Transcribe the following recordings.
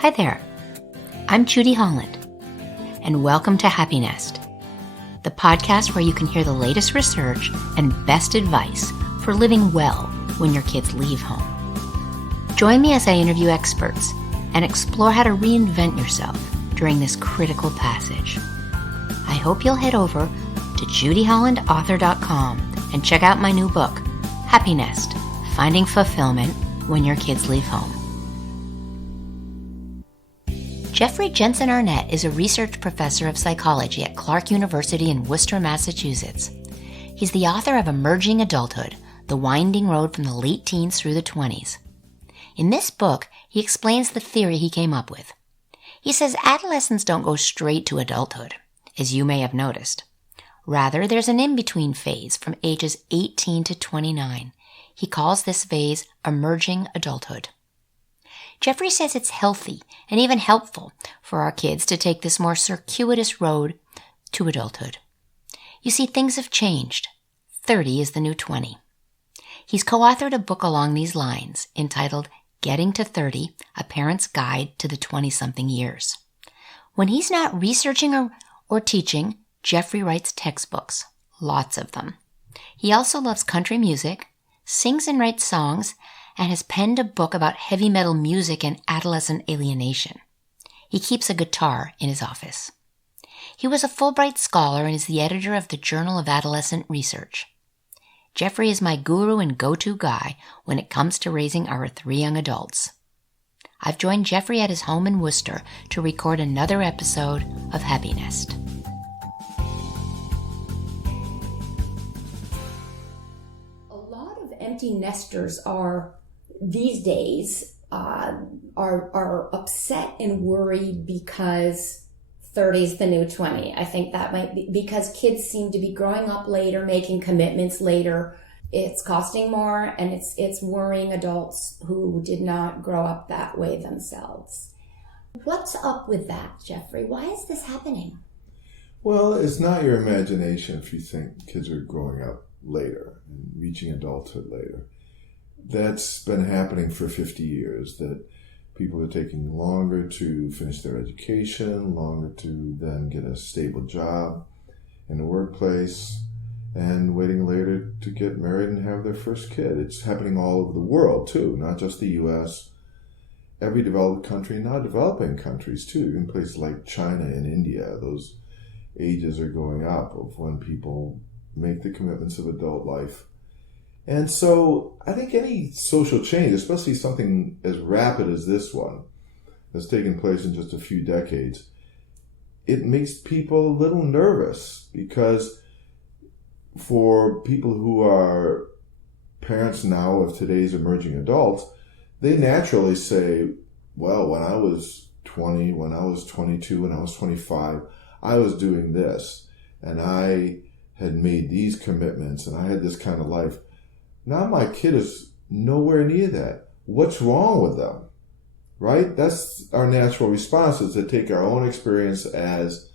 Hi there, I'm Judy Holland, and welcome to Happy Nest, the podcast where you can hear the latest research and best advice for living well when your kids leave home. Join me as I interview experts and explore how to reinvent yourself during this critical passage. I hope you'll head over to judyhollandauthor.com and check out my new book, Happy Nest, Finding Fulfillment When Your Kids Leave Home. Jeffery Jensen Arnett is a research professor of psychology at Clark University in Worcester, Massachusetts. He's the author of Emerging Adulthood, The Winding Road from the Late Teens Through the Twenties. In this book, he explains the theory he came up with. He says adolescents don't go straight to adulthood, as you may have noticed. Rather, there's an in-between phase from ages 18 to 29. He calls this phase Emerging Adulthood. Jeffrey says it's healthy and even helpful for our kids to take this more circuitous road to adulthood. You see, things have changed. 30 is the new 20. He's co-authored a book along these lines entitled Getting to 30, A Parent's Guide to the 20-something Years. When he's not researching or teaching, Jeffrey writes textbooks, lots of them. He also loves country music, sings and writes songs, and has penned a book about heavy metal music and adolescent alienation. He keeps a guitar in his office. He was a Fulbright scholar and is the editor of the Journal of Adolescent Research. Jeffrey is my guru and go-to guy when it comes to raising our 3 young adults. I've joined Jeffrey at his home in Worcester to record another episode of Happy Nest. A lot of empty nesters are these days are upset and worried because 30 is the new 20. I think that might be because kids seem to be growing up later, making commitments later. It's costing more, and it's worrying adults who did not grow up that way themselves. What's up with that, Jeffrey? Why is this happening? Well, it's not your imagination if you think kids are growing up later and reaching adulthood later. That's been happening for 50 years, that people are taking longer to finish their education, longer to then get a stable job in the workplace, and waiting later to get married and have their first kid. It's happening all over the world, too, not just the U.S. Every developed country, not developing countries, too. In places like China and India, those ages are going up of when people make the commitments of adult life. And so I think any social change, especially something as rapid as this one, that's taken place in just a few decades, it makes people a little nervous because for people who are parents now of today's emerging adults, they naturally say, well, when I was 20, when I was 22, when I was 25, I was doing this, and I had made these commitments, and I had this kind of life. Now my kid is nowhere near that. What's wrong with them? Right? That's our natural response, is to take our own experience as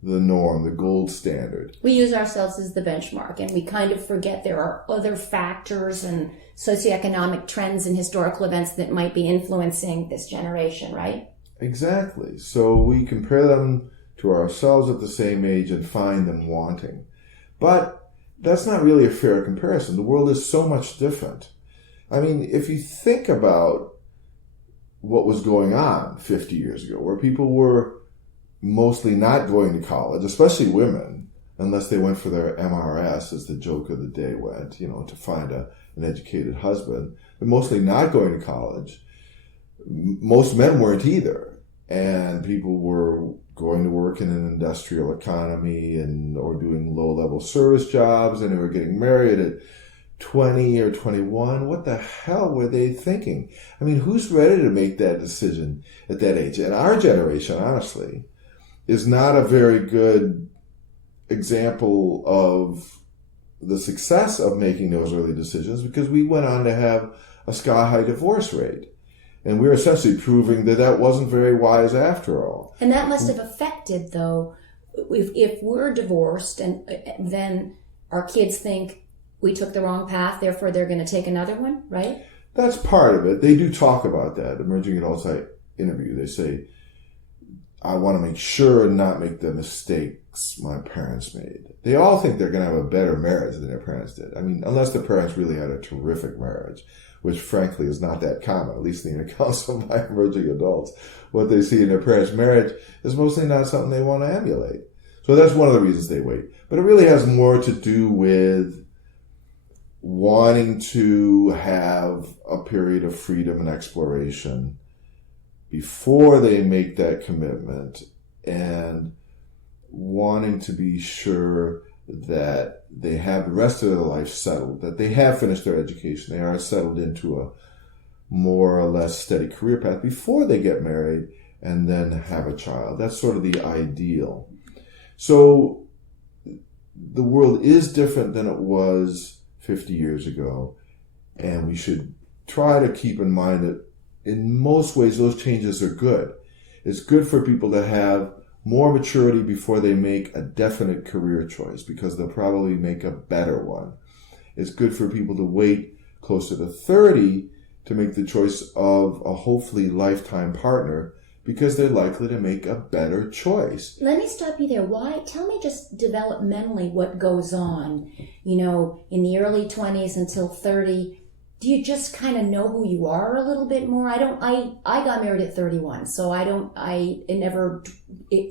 the norm, the gold standard. We use ourselves as the benchmark, and we kind of forget there are other factors and socioeconomic trends and historical events that might be influencing this generation, right? Exactly. So we compare them to ourselves at the same age and find them wanting. But that's not really a fair comparison. The world is so much different. I mean, if you think about what was going on 50 years ago, where people were mostly not going to college, especially women, unless they went for their MRS, as the joke of the day went, to find an educated husband, but mostly not going to college. Most men weren't either. And people were going to work in an industrial economy or doing low-level service jobs, and they were getting married at 20 or 21. What the hell were they thinking? I mean, who's ready to make that decision at that age? And our generation, honestly, is not a very good example of the success of making those early decisions, because we went on to have a sky-high divorce rate. And we're essentially proving that that wasn't very wise after all. And that must have affected, though, if we're divorced and then our kids think we took the wrong path, therefore they're going to take another one, right? That's part of it. They do talk about that. Emerging Adults interview, they say, I want to make sure and not make the mistakes my parents made. They all think they're going to have a better marriage than their parents did. I mean, unless their parents really had a terrific marriage, which frankly is not that common, at least in the accounts of my emerging adults. What they see in their parents' marriage is mostly not something they want to emulate. So that's one of the reasons they wait. But it really has more to do with wanting to have a period of freedom and exploration before they make that commitment, and wanting to be sure that they have the rest of their life settled, that they have finished their education, they are settled into a more or less steady career path before they get married and then have a child. That's sort of the ideal. So the world is different than it was 50 years ago, and we should try to keep in mind that in most ways those changes are good. It's good for people to have more maturity before they make a definite career choice, because they'll probably make a better one. It's good for people to wait closer to 30 to make the choice of a hopefully lifetime partner, because they're likely to make a better choice. Let me stop you there. Why? Tell me just developmentally what goes on, you know, in the early 20s until 30. Do you just kind of know who you are a little bit more? I got married at 31, so it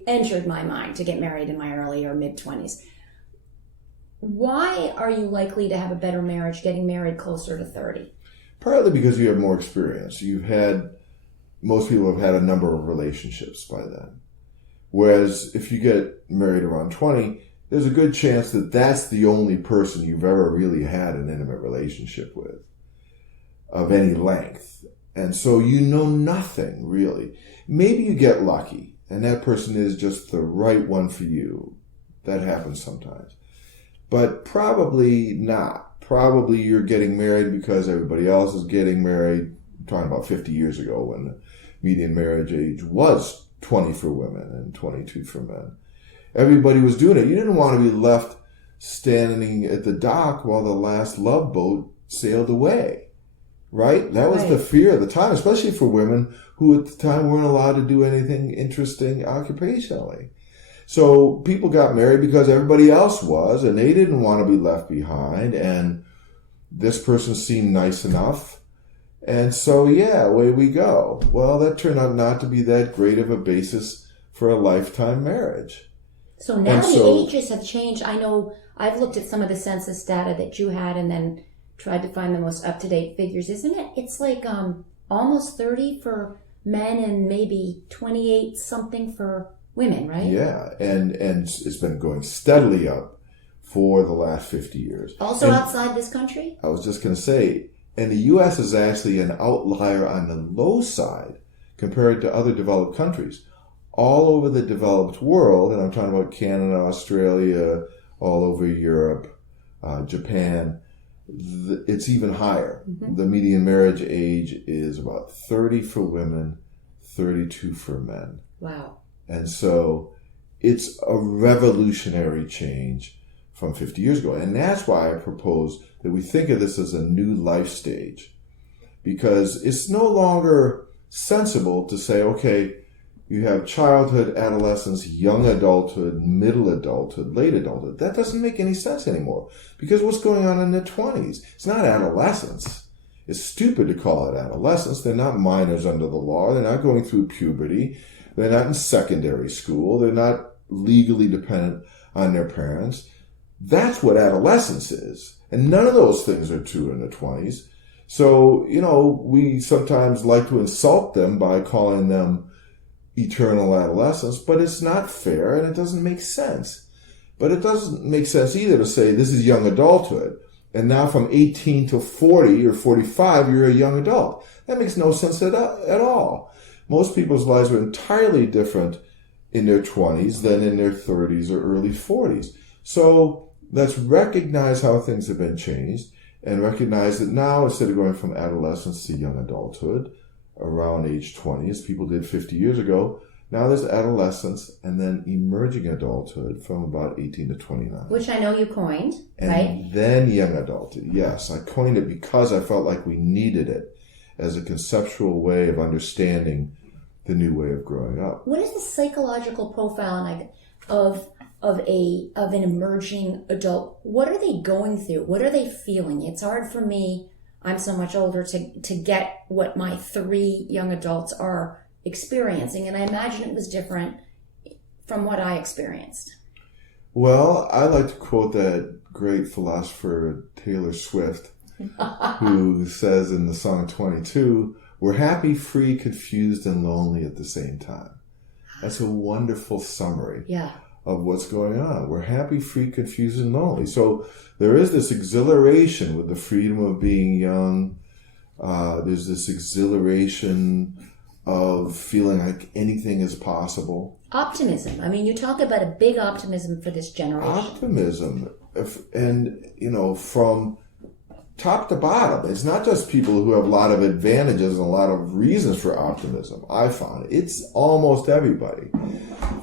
entered my mind to get married in my early or mid 20s. Why are you likely to have a better marriage getting married closer to 30? Partly because you have more experience. Most people have had a number of relationships by then. Whereas if you get married around 20, there's a good chance that that's the only person you've ever really had an intimate relationship with of any length. And so you know nothing, really. Maybe you get lucky, and that person is just the right one for you. That happens sometimes. But probably not. Probably you're getting married because everybody else is getting married. I'm talking about 50 years ago, when the median marriage age was 20 for women and 22 for men. Everybody was doing it. You didn't want to be left standing at the dock while the last love boat sailed away. Right? That was the fear of the time, especially for women who at the time weren't allowed to do anything interesting occupationally. So people got married because everybody else was, and they didn't want to be left behind, and this person seemed nice enough. And so, away we go. Well, that turned out not to be that great of a basis for a lifetime marriage. So now the ages have changed. I know I've looked at some of the census data that you had and then tried to find the most up-to-date figures. Isn't it? It's like almost 30 for men and maybe 28 something for women, right? Yeah, and it's been going steadily up for the last 50 years. Also outside this country? I was just going to say, and the U.S. is actually an outlier on the low side compared to other developed countries. All over the developed world, and I'm talking about Canada, Australia, all over Europe, Japan, it's even higher. Mm-hmm. The median marriage age is about 30 for women, 32 for men. Wow. And so it's a revolutionary change from 50 years ago. And that's why I propose that we think of this as a new life stage, because it's no longer sensible to say, okay, you have childhood, adolescence, young adulthood, middle adulthood, late adulthood. That doesn't make any sense anymore, because what's going on in the 20s? It's not adolescence. It's stupid to call it adolescence. They're not minors under the law. They're not going through puberty. They're not in secondary school. They're not legally dependent on their parents. That's what adolescence is. And none of those things are true in the 20s. So, we sometimes like to insult them by calling them eternal adolescence, but it's not fair and it doesn't make sense. But it doesn't make sense either to say this is young adulthood, and now from 18 to 40 or 45, you're a young adult. That makes no sense at all. Most people's lives are entirely different in their 20s than in their 30s or early 40s. So let's recognize how things have been changed, and recognize that now, instead of going from adolescence to young adulthood around age 20, as people did 50 years ago, now there's adolescence and then emerging adulthood from about 18 to 29. Which I know you coined, and right? And then young adulthood. Yes, I coined it because I felt like we needed it as a conceptual way of understanding the new way of growing up. What is the psychological profile of an emerging adult? What are they going through? What are they feeling? It's hard for me, I'm so much older, to get what my 3 young adults are experiencing, and I imagine it was different from what I experienced. Well, I like to quote that great philosopher Taylor Swift, who says in the song 22, "We're happy, free, confused, and lonely at the same time." That's a wonderful summary of what's going on. We're happy, free, confused, and lonely. So there is this exhilaration with the freedom of being young. There's this exhilaration of feeling like anything is possible. Optimism. I mean, you talk about a big optimism for this generation. Optimism. And, from top to bottom, it's not just people who have a lot of advantages and a lot of reasons for optimism. I found it's almost everybody.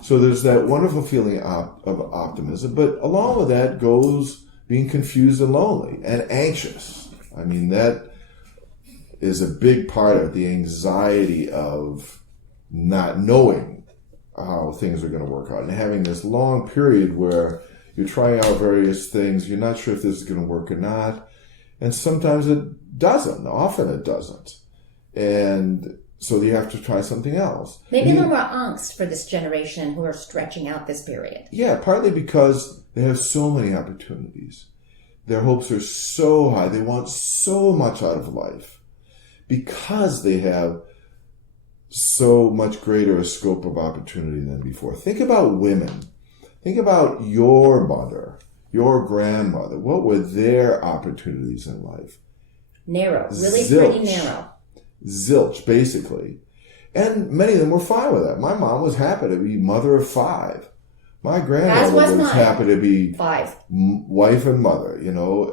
So there's that wonderful feeling of optimism, but along with that goes being confused and lonely and anxious. I mean, that is a big part of the anxiety of not knowing how things are going to work out and having this long period where you're trying out various things. You're not sure if this is going to work or not. And sometimes it doesn't. Often it doesn't. And so you have to try something else. Maybe a little more angst for this generation who are stretching out this period. Yeah, partly because they have so many opportunities. Their hopes are so high. They want so much out of life because they have so much greater a scope of opportunity than before. Think about women. Think about your mother, your grandmother. What were their opportunities in life? Narrow, really Zilch. pretty narrow. Zilch, basically. And many of them were fine with that. My mom was happy to be mother of 5. My grandmother was happy to be 5. Wife and mother,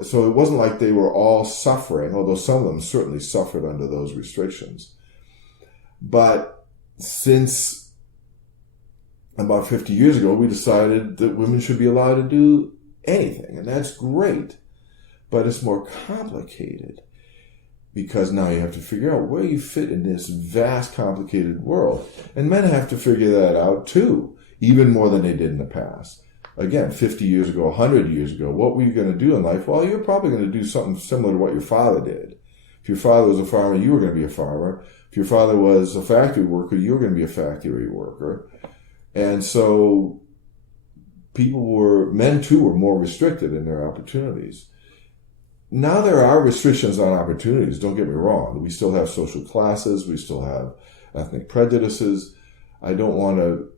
So it wasn't like they were all suffering, although some of them certainly suffered under those restrictions. But since about 50 years ago, we decided that women should be allowed to do anything, and that's great. But it's more complicated because now you have to figure out where you fit in this vast, complicated world. And men have to figure that out too, even more than they did in the past. Again, 50 years ago, 100 years ago, what were you going to do in life? Well, you're probably going to do something similar to what your father did. If your father was a farmer, you were going to be a farmer. If your father was a factory worker, you were going to be a factory worker. And so men too were more restricted in their opportunities. Now there are restrictions on opportunities, don't get me wrong. We still have social classes, we still have ethnic prejudices. I don't want to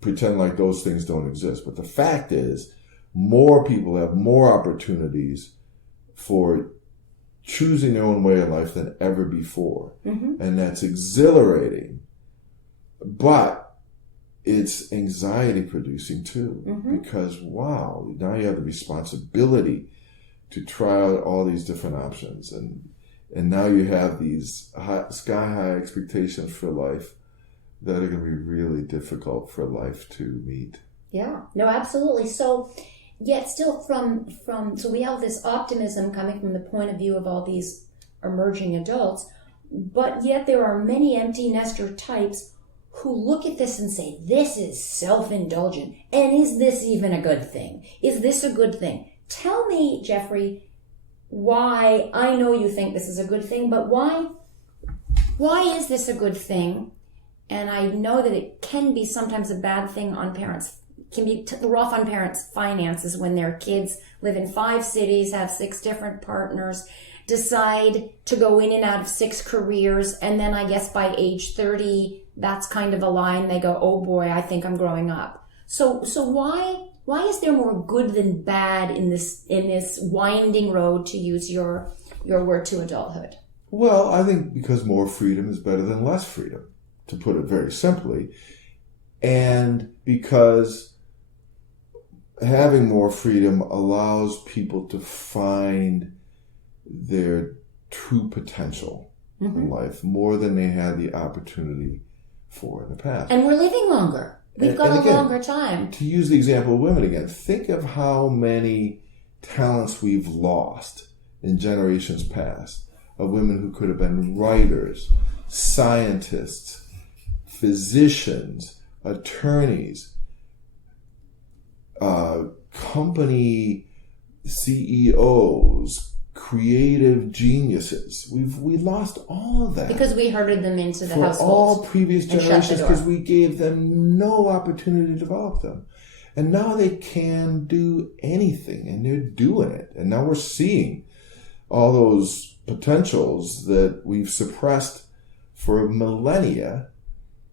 pretend like those things don't exist. But the fact is, more people have more opportunities for choosing their own way of life than ever before. Mm-hmm. And that's exhilarating. But it's anxiety producing too. Mm-hmm. Because, wow, now you have the responsibility to try out all these different options. And now you have these sky-high expectations for life that are going to be really difficult for life to meet. Yeah, no, absolutely. So, yet still so we have this optimism coming from the point of view of all these emerging adults, but yet there are many empty nester types who look at this and say, this is self-indulgent. And is this even a good thing? Is this a good thing? Tell me, Jeffrey, why, I know you think this is a good thing, but why is this a good thing? And I know that it can be sometimes a bad thing on parents. It can be rough on parents' finances when their kids live in 5 cities, have 6 different partners, decide to go in and out of 6 careers, and then I guess by age 30, that's kind of a line. They go, oh boy, I think I'm growing up. So why is there more good than bad in this winding road, to use your word, to adulthood? Well, I think because more freedom is better than less freedom, to put it very simply. And because having more freedom allows people to find their true potential mm-hmm. in life more than they had the opportunity for in the past. And we're living longer. We've got a longer time. To use the example of women again, think of how many talents we've lost in generations past of women who could have been writers, scientists, physicians, attorneys, company CEOs, creative geniuses. We lost all of that. Because we herded them into the for households. all previous generations, because we gave them no opportunity to develop them. And now they can do anything, and they're doing it. And now we're seeing all those potentials that we've suppressed for millennia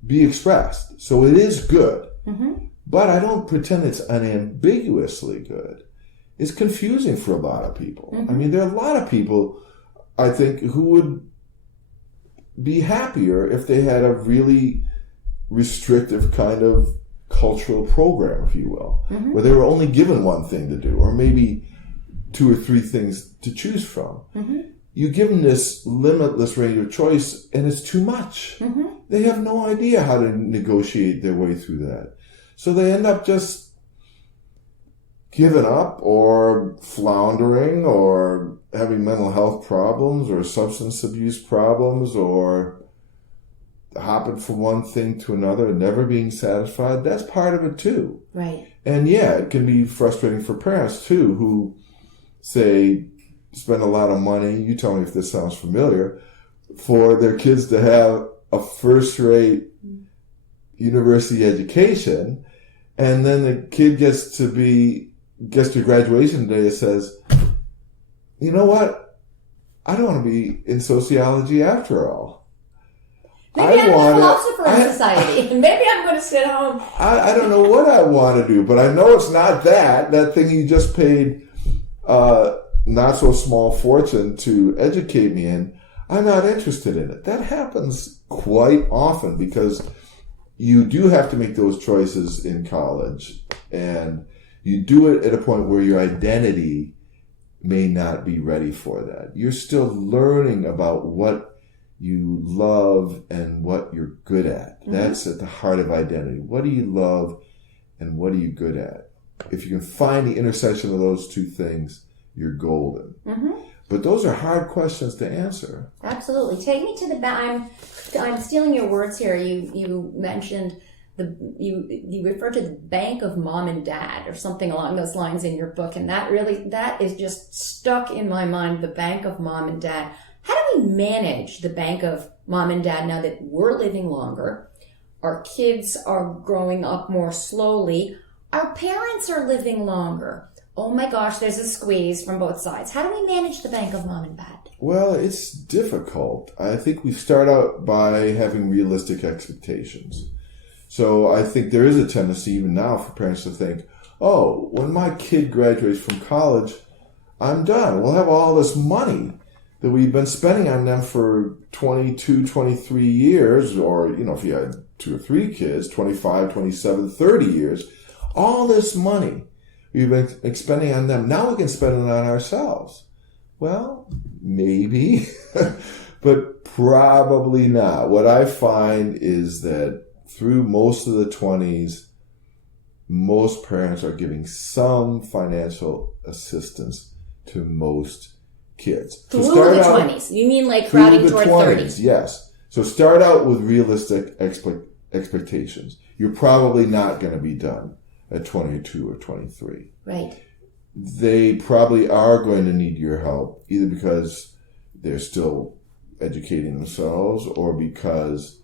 be expressed. So it is good. Mm-hmm. But I don't pretend it's unambiguously good. It's confusing for a lot of people. Mm-hmm. I mean, there are a lot of people, I think, who would be happier if they had a really restrictive kind of cultural program, if you will, mm-hmm. where they were only given one thing to do, or maybe 2 or 3 things to choose from. Mm-hmm. You give them this limitless range of choice, and it's too much. Mm-hmm. They have no idea how to negotiate their way through that. So they end up just giving up or floundering or having mental health problems or substance abuse problems or hopping from one thing to another and never being satisfied. That's part of it too. Right. And yeah, it can be frustrating for parents too, who say spend a lot of money, you tell me if this sounds familiar, for their kids to have a first-rate university education, and then the kid gets to graduation day and says, you know what? I don't want to be in sociology after all. Maybe I'm a philosopher in society. Maybe I'm going to sit home. I don't know what I want to do, but I know it's not that thing you just paid not so small fortune to educate me in. I'm not interested in it. That happens quite often because you do have to make those choices in college, and you do it at a point where your identity may not be ready for that. You're still learning about what you love and what you're good at. Mm-hmm. That's at the heart of identity. What do you love and what are you good at? If you can find the intersection of those 2 things, you're golden. Mm-hmm. But those are hard questions to answer. Absolutely. Take me to the back. I'm stealing your words here. You mentioned you referred to the bank of mom and dad or something along those lines in your book, and that is just stuck in my mind. The bank of mom and dad. How do we manage the bank of mom and dad now that we're living longer? Our kids are growing up more slowly. Our parents are living longer. Oh my gosh, there's a squeeze from both sides. How do we manage the bank of mom and dad? Well, it's difficult. I think we start out by having realistic expectations. So I think there is a tendency even now for parents to think, oh, when my kid graduates from college, I'm done. We'll have all this money that we've been spending on them for 22, 23 years, or, if you had 2 or 3 kids, 25, 27, 30 years, all this money we've been expending on them. Now we can spend it on ourselves. Well, maybe, but probably not. What I find is that through most of the 20s, most parents are giving some financial assistance to most kids. Through the 20s? You mean like crowding toward 30s? Yes. So start out with realistic expectations. You're probably not going to be done at 22 or 23. Right. They probably are going to need your help, either because they're still educating themselves or because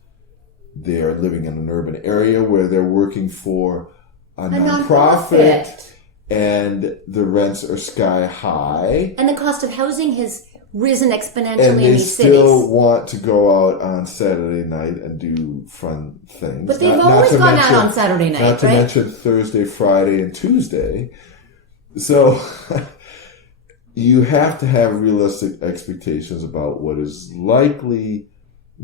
they're living in an urban area where they're working for a nonprofit and the rents are sky high. And the cost of housing has risen exponentially and in these cities. They still want to go out on Saturday night and do fun things. But they've always gone out on Saturday night, not to mention Thursday, Friday, and Tuesday. So you have to have realistic expectations about what is likely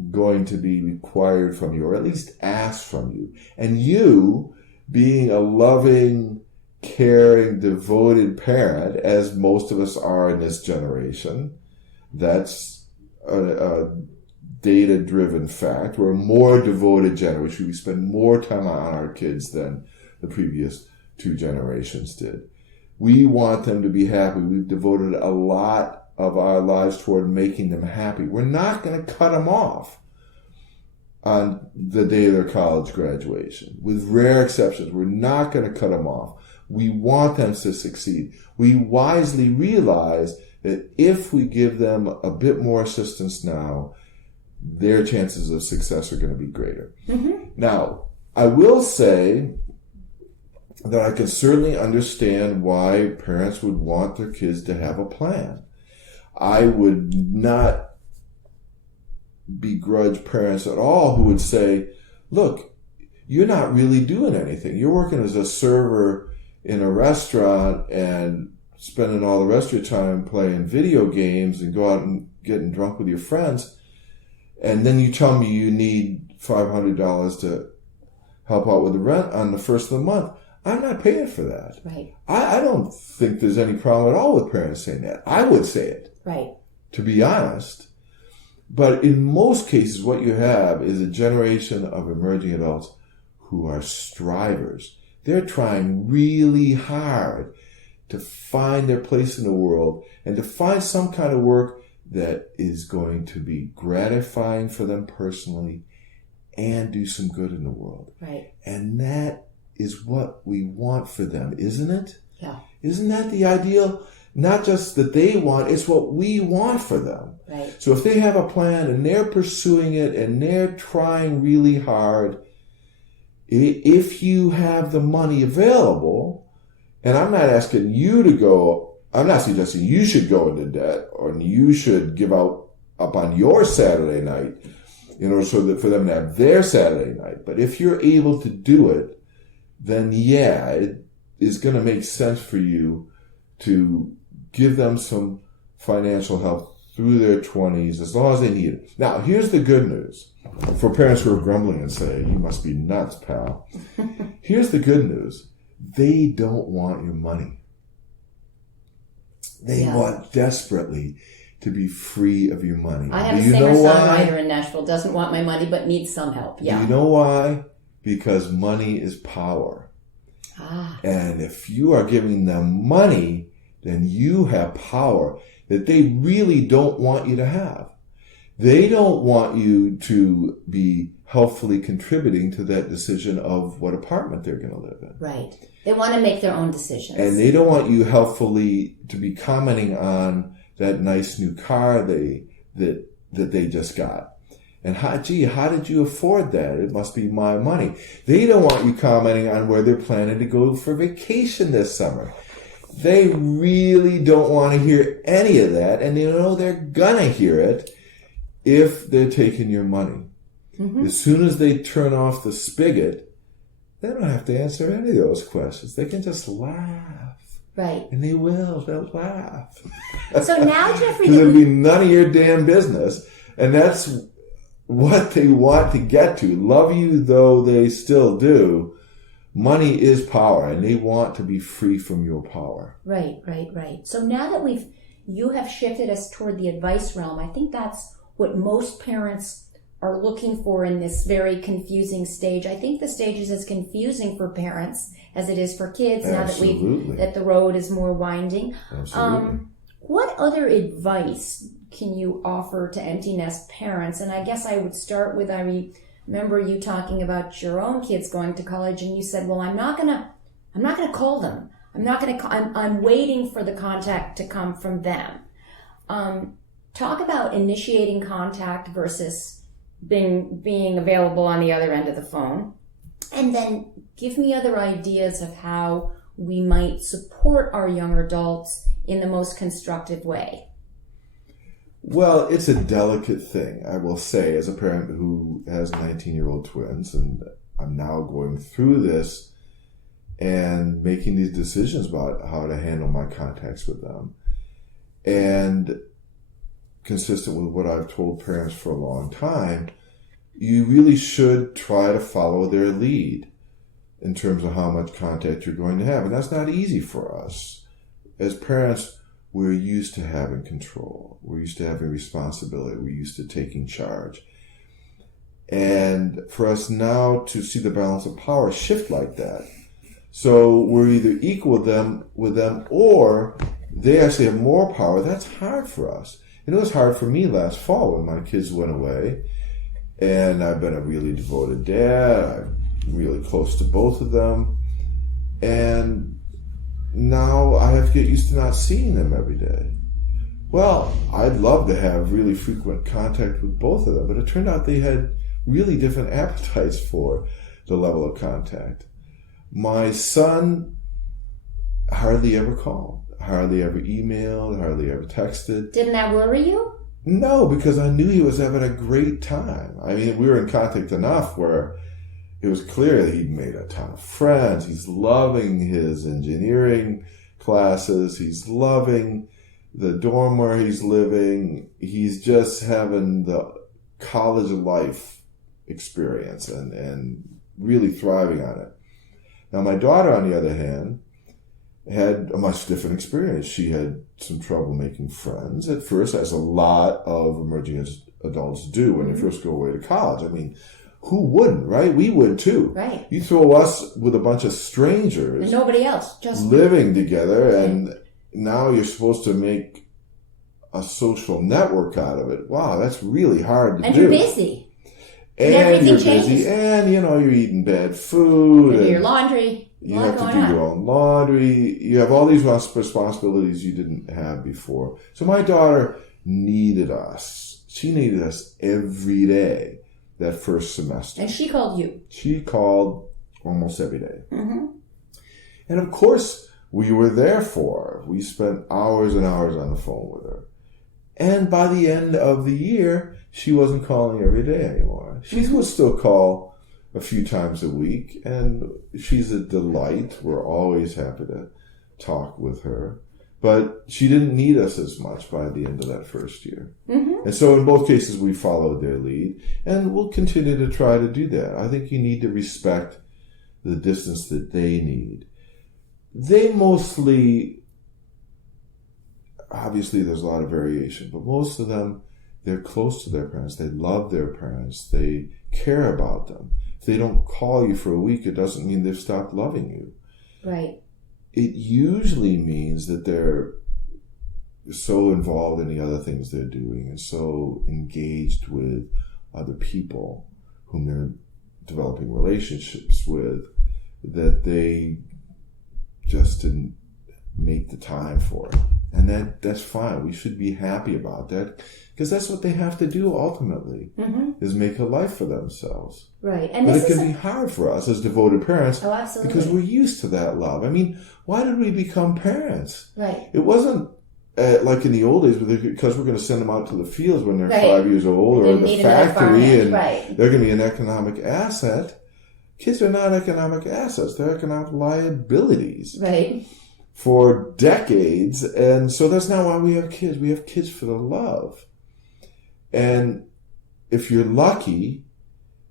going to be required from you, or at least asked from you. And you, being a loving, caring, devoted parent, as most of us are in this generation, that's a data-driven fact. We're a more devoted generation. We spend more time on our kids than the previous 2 generations did. We want them to be happy. We've devoted a lot of our lives toward making them happy. We're not going to cut them off. on the day of their college graduation. With rare exceptions, we're not going to cut them off. We want them to succeed. We wisely realize that if we give them a bit more assistance now, their chances of success are going to be greater. Mm-hmm. Now, I will say that I can certainly understand why parents would want their kids to have a plan. I would not begrudge parents at all who would say, look, you're not really doing anything. You're working as a server in a restaurant and spending all the rest of your time playing video games and go out and getting drunk with your friends. And then you tell me you need $500 to help out with the rent on the first of the month. I'm not paying for that. Right. I don't think there's any problem at all with parents saying that. I would say it. Right. To be honest. But in most cases, what you have is a generation of emerging adults who are strivers. They're trying really hard to find their place in the world and to find some kind of work that is going to be gratifying for them personally and do some good in the world. Right. And that is what we want for them, isn't it? Yeah. Isn't that the ideal? Not just that they want, it's what we want for them. Right. So if they have a plan and they're pursuing it and they're trying really hard, if you have the money available, and I'm not asking you to go, I'm not suggesting you should go into debt or you should give up on your Saturday night in order so that for them to have their Saturday night. But if you're able to do it, then yeah, it is going to make sense for you to give them some financial help through their 20s as long as they need it. Now, here's the good news for parents who are grumbling and say, you must be nuts, pal. Here's the good news. They don't want your money. They want desperately to be free of your money. I have a singer-songwriter in Nashville, doesn't want my money, but needs some help. Yeah. Do you know why? Because money is power. And if you are giving them money, then you have power that they really don't want you to have. They don't want you to be helpfully contributing to that decision of what apartment they're going to live in. Right. They want to make their own decisions. And they don't want you helpfully to be commenting on that nice new car that they just got. And how did you afford that? It must be my money. They don't want you commenting on where they're planning to go for vacation this summer. They really don't want to hear any of that, and they know they're gonna hear it if they're taking your money. Mm-hmm. As soon as they turn off the spigot, they don't have to answer any of those questions. They can just laugh. Right. And they will. They'll laugh. So now, Jeffrey... It'll be none of your damn business. And that's what they want to get to. Love you though they still do. Money is power, and they want to be free from your power. Right. So now that you have shifted us toward the advice realm, I think that's what most parents are looking for in this very confusing stage. I think the stage is as confusing for parents as it is for kids. Absolutely. Now that the road is more winding. Absolutely. What other advice can you offer to empty nest parents? And I guess I would start with, I remember you talking about your own kids going to college, and you said, well, I'm not gonna call them. I'm waiting for the contact to come from them. Talk about initiating contact versus being available on the other end of the phone. And then give me other ideas of how we might support our young adults in the most constructive way. Well, it's a delicate thing, I will say, as a parent who has 19-year-old twins, and I'm now going through this and making these decisions about how to handle my contacts with them. And consistent with what I've told parents for a long time, you really should try to follow their lead in terms of how much contact you're going to have. And that's not easy for us. As parents, we're used to having control. We're used to having responsibility. We're used to taking charge. And for us now to see the balance of power shift like that, so we're either equal with them or they actually have more power, that's hard for us. It was hard for me last fall when my kids went away. And I've been a really devoted dad. I'm really close to both of them. And now I have to get used to not seeing them every day. Well, I'd love to have really frequent contact with both of them, but it turned out they had really different appetites for the level of contact. My son hardly ever called, hardly ever emailed, hardly ever texted. Didn't that worry you? No, because I knew he was having a great time. I mean, we were in contact enough where it was clear that he'd made a ton of friends. He's loving his engineering classes. He's loving the dorm where he's living. He's just having the college life experience and really thriving on it. Now, my daughter, on the other hand, had a much different experience. She had some trouble making friends at first, as a lot of emerging adults do when they first go away to college. I mean, who wouldn't, right? We would too. Right. You throw us with a bunch of strangers. And nobody else. Just living together, and now you're supposed to make a social network out of it. Wow, that's really hard to do. And you're busy. And you're changes. busy, and you're eating bad food. You do and your laundry. you have to do your own laundry. You have all these responsibilities you didn't have before. So my daughter needed us. She needed us every day that first semester. And she called you. She called almost every day. Mm-hmm. And of course, we were there for her. We spent hours and hours on the phone with her. And by the end of the year, she wasn't calling every day anymore. She would still call a few times a week, and she's a delight. We're always happy to talk with her. But she didn't need us as much by the end of that first year. Mm-hmm. And so in both cases, we followed their lead, and we'll continue to try to do that. I think you need to respect the distance that they need. They mostly, obviously there's a lot of variation, but most of them, they're close to their parents. They love their parents. They care about them. If they don't call you for a week, it doesn't mean they've stopped loving you. Right. It usually means that they're so involved in the other things they're doing and so engaged with other people whom they're developing relationships with that they just didn't make the time for it. And that's fine. We should be happy about that because that's what they have to do ultimately, is make a life for themselves. Right. And but it can be hard for us as devoted parents because we're used to that love. I mean, why did we become parents? Right. It wasn't like in the old days because we're going to send them out to the fields when they're 5 years old or the factory and they're going to be an economic asset. Kids are not economic assets. They're economic liabilities. Right. For decades. And so that's not why we have kids. We have kids for the love. And if you're lucky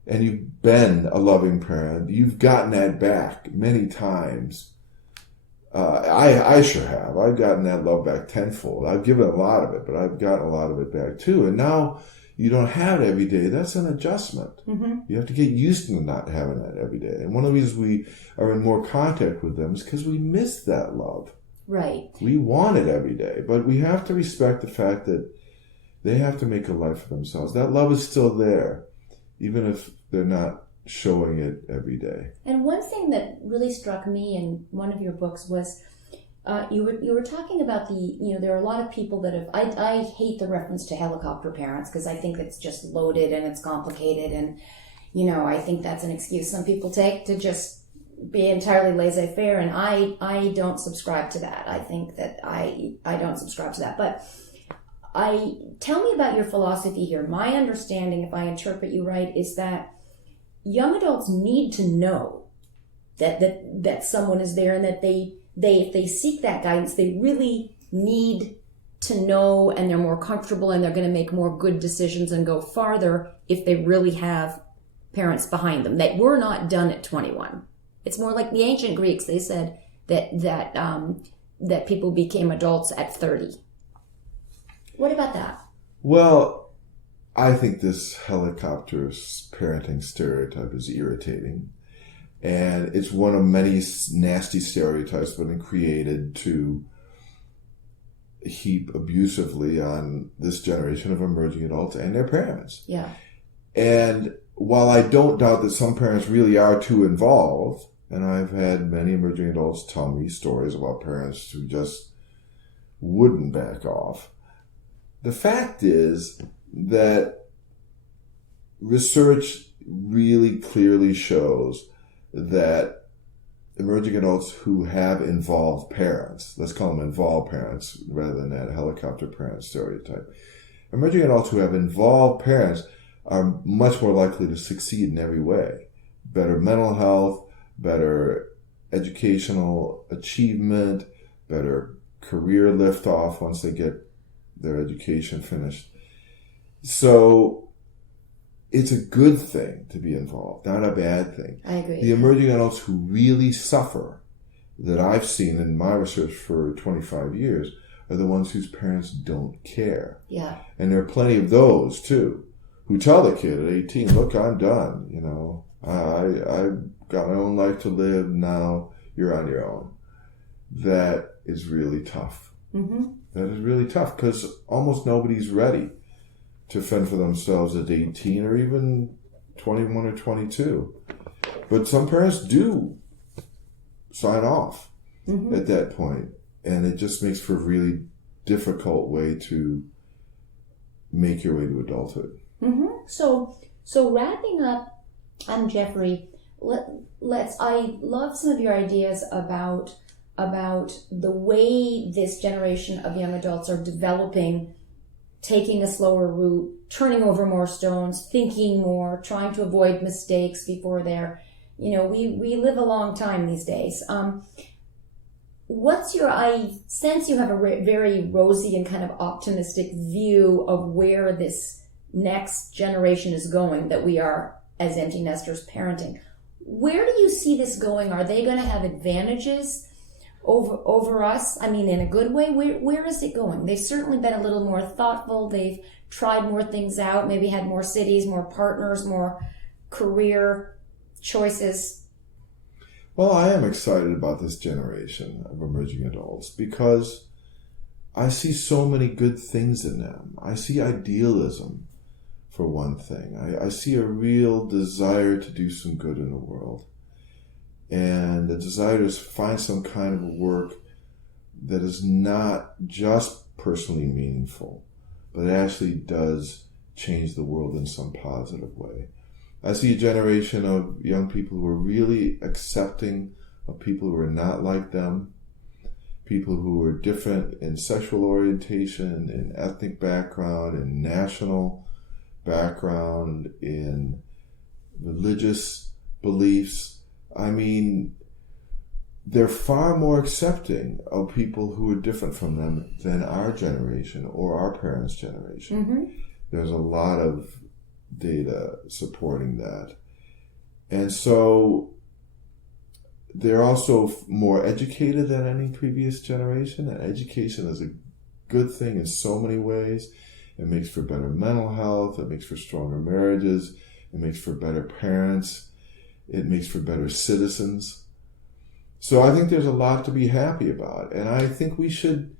and you've been a loving parent, you've gotten that back many times. I sure have. I've gotten that love back tenfold. I've given a lot of it, but I've gotten a lot of it back too. And now you don't have it every day. That's an adjustment. Mm-hmm. You have to get used to not having that every day. And one of the reasons we are in more contact with them is because we miss that love. Right. We want it every day, but we have to respect the fact that they have to make a life for themselves. That love is still there, even if they're not showing it every day. And one thing that really struck me in one of your books was you were talking about there are a lot of people that have, I hate the reference to helicopter parents because I think it's just loaded and it's complicated and, I think that's an excuse some people take to just be entirely laissez-faire, and I don't subscribe to that. I think that I don't subscribe to that. But tell me about your philosophy here. My understanding, if I interpret you right, is that young adults need to know that someone is there, and that they if they seek that guidance, they really need to know, and they're more comfortable, and they're going to make more good decisions and go farther if they really have parents behind them. That we're not done at 21. It's more like the ancient Greeks. They said that people became adults at 30. What about that? Well, I think this helicopter parenting stereotype is irritating. And it's one of many nasty stereotypes that have been created to heap abusively on this generation of emerging adults and their parents. Yeah. And while I don't doubt that some parents really are too involved, and I've had many emerging adults tell me stories about parents who just wouldn't back off, the fact is that research really clearly shows that emerging adults who have involved parents, let's call them involved parents rather than that helicopter parent stereotype, emerging adults who have involved parents are much more likely to succeed in every way. Better mental health, better educational achievement, better career liftoff once they get their education finished. So it's a good thing to be involved, not a bad thing. I agree. The emerging adults who really suffer that I've seen in my research for 25 years are the ones whose parents don't care. Yeah. And there are plenty of those too, who tell the kid at 18, look, I'm done. You know, I've got my own life to live. Now you're on your own. That is really tough. Mm-hmm. That is really tough because almost nobody's ready to fend for themselves at 18 or even 21 or 22. But some parents do sign off at that point, and it just makes for a really difficult way to make your way to adulthood. Mm-hmm. So wrapping up, Jeffrey, I love some of your ideas about the way this generation of young adults are developing, taking a slower route, turning over more stones, thinking more, trying to avoid mistakes before they're, we live a long time these days. I sense you have a very rosy and kind of optimistic view of where this next generation is going, that we are, as empty nesters, parenting. Where do you see this going? Are they going to have advantages over us? I mean, in a good way. Where is it going? They've certainly been a little more thoughtful. They've tried more things out, maybe had more cities, more partners, more career choices. Well, I am excited about this generation of emerging adults because I see so many good things in them. I see idealism, for one thing. I see a real desire to do some good in the world. And the desire to find some kind of work that is not just personally meaningful, but it actually does change the world in some positive way. I see a generation of young people who are really accepting of people who are not like them, people who are different in sexual orientation, in ethnic background, in national background, in religious beliefs. I mean, they're far more accepting of people who are different from them than our generation or our parents' generation. Mm-hmm. There's a lot of data supporting that. And so they're also more educated than any previous generation, and education is a good thing in so many ways. It makes for better mental health, it makes for stronger marriages, it makes for better parents, it makes for better citizens. So I think there's a lot to be happy about, and I think we should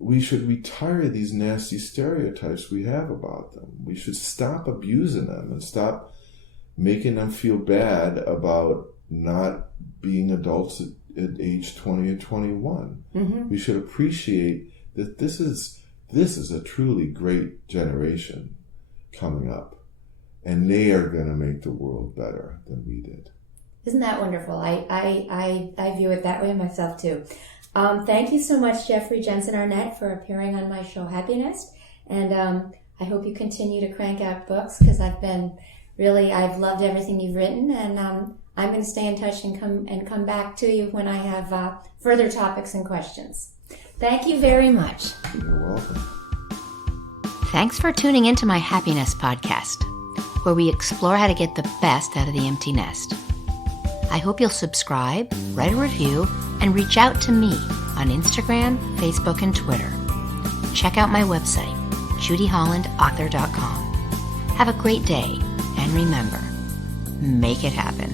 retire these nasty stereotypes we have about them. We should stop abusing them and stop making them feel bad about not being adults at age 20 or 21. Mm-hmm. We should appreciate that this is a truly great generation coming up, and they are going to make the world better than we did. Isn't that wonderful? I view it that way myself too. Thank you so much, Jeffery Jensen Arnett, for appearing on my show Happy Nest, and I hope you continue to crank out books, because I've loved everything you've written, and I'm going to stay in touch and come back to you when I have further topics and questions. Thank you very much. You're welcome. Thanks for tuning into my Happiness podcast, where we explore how to get the best out of the empty nest. I hope you'll subscribe, write a review, and reach out to me on Instagram, Facebook, and Twitter. Check out my website, judyhollandauthor.com. Have a great day, and remember, make it happen.